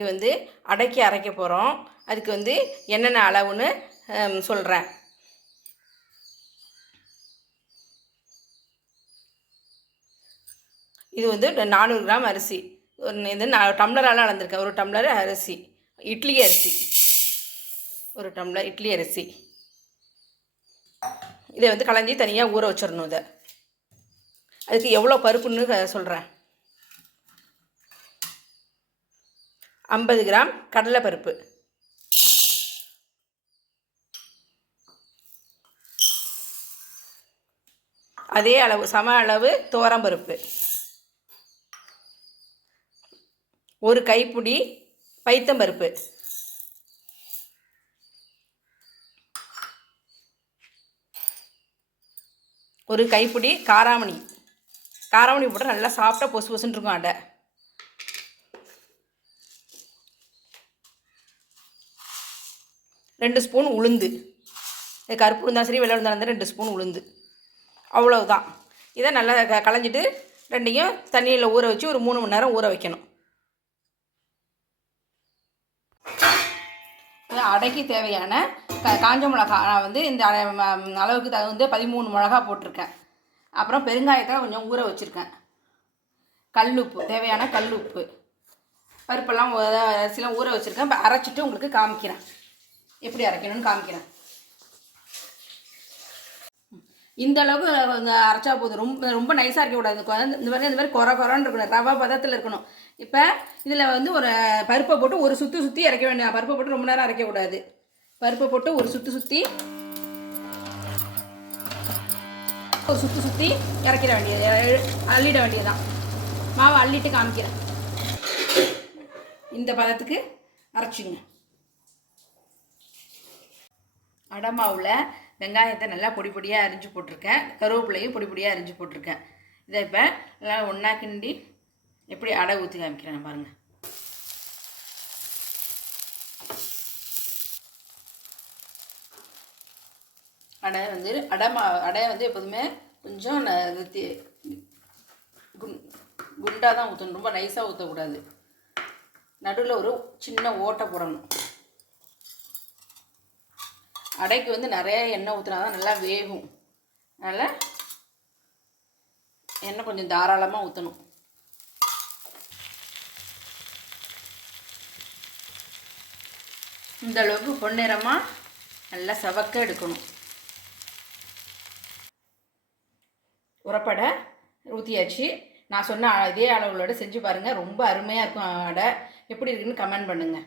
இது வந்து அடைக்கி அரைக்க போகிறோம். அதுக்கு வந்து என்னென்ன அளவுன்னு சொல்கிறேன். இது வந்து 400 கிராம் அரிசி. இது நான் டம்ளரால் அளந்திருக்கேன். 1 டம்ளர் அரிசி, இட்லி அரிசி, 1 டம்ளர் இட்லி அரிசி. இதை வந்து களைஞ்சி தனியாக ஊற வச்சிடணும். இதை அதுக்கு எவ்வளோ பருப்புன்னு சொல்கிறேன். 50 கிராம் கடலைப்பருப்பு, அதே அளவு சம அளவு துவரம்பருப்பு, 1 கைப்பிடி பைத்தம்பருப்பு, 1 கைப்பிடி காராமணி. காராமணி போட்டால் நல்லா சாஃப்டாக பொசு பொசுன்னு இருக்கும் அடை. 2 ஸ்பூன் உளுந்து. கருப்பு இருந்தாலும் சரி வெள்ளை இருந்தாலும் 2 ஸ்பூன் உளுந்து. அவ்வளவுதான். இதை நல்லா களைஞ்சிட்டு ரெண்டையும் தண்ணியில் ஊற வச்சு ஒரு 3 மணி நேரம் ஊற வைக்கணும். அடைக்கு தேவையான காஞ்ச மிளகா நான் வந்து இந்த அளவுக்கு தகுந்த 13 மிளகா போட்டிருக்கேன். அப்புறம் பெருங்காயத்தை கொஞ்சம் ஊற வச்சுருக்கேன். கல்லுப்பு, தேவையான கல்லுப்பு, பருப்பெல்லாம் அரிசிலாம் ஊற வச்சுருக்கேன். இப்போ அரைச்சிட்டு உங்களுக்கு காமிக்கிறேன், எப்படி அரைக்கணும்னு காமிக்கிறேன். இந்த அளவுக்கு அரைச்சா போதும். ரொம்ப நைஸாக இருக்கக்கூடாது. இந்த மாதிரி குறன்னு இருக்கணும், ரவை பதத்தில் இருக்கணும். இப்போ இதில் வந்து ஒரு பருப்பை போட்டு ஒரு சுற்றி இறக்க வேண்டிய. பருப்பை போட்டு ரொம்ப நேரம் அரைக்கக்கூடாது. பருப்பை போட்டு ஒரு சுற்றி இறக்கிட வேண்டியது, அள்ளிட வேண்டியதுதான். மாவை அள்ளிட்டு காமிக்கிறேன். இந்த பதத்துக்கு அரைச்சிங்க. அடை மாவில் வெங்காயத்தை நல்லா பொடி பொடியாக அரிஞ்சு போட்டிருக்கேன். கருவேப்பிலையும் பொடி பொடியாக அரிஞ்சு போட்டிருக்கேன். இதை இப்போ நல்லா ஒன்றா கிண்டி எப்படி அடை ஊற்றி காமிக்கிறேன் பாருங்கள். அடை வந்து எப்போதுமே கொஞ்சம் குண்டாக தான் ஊற்றணும், ரொம்ப நைஸாக ஊற்றக்கூடாது. நடுவில் ஒரு சின்ன ஓட்டை போடணும். அடைக்கு வந்து நிறைய எண்ணெய் ஊற்றினா தான் நல்லா வேகும். அதனால் எண்ணெய் கொஞ்சம் தாராளமாக ஊற்றணும். இந்த அளவுக்கு பொன்னிறமாக நல்லா சவக்க எடுக்கணும். உரப்படை ஊற்றியாச்சு. நான் சொன்ன இதே அளவுகளோட செஞ்சு பாருங்கள். ரொம்ப அருமையாக இருக்கும் அடை. எப்படி இருக்குன்னு கமெண்ட் பண்ணுங்கள்.